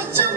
있죠?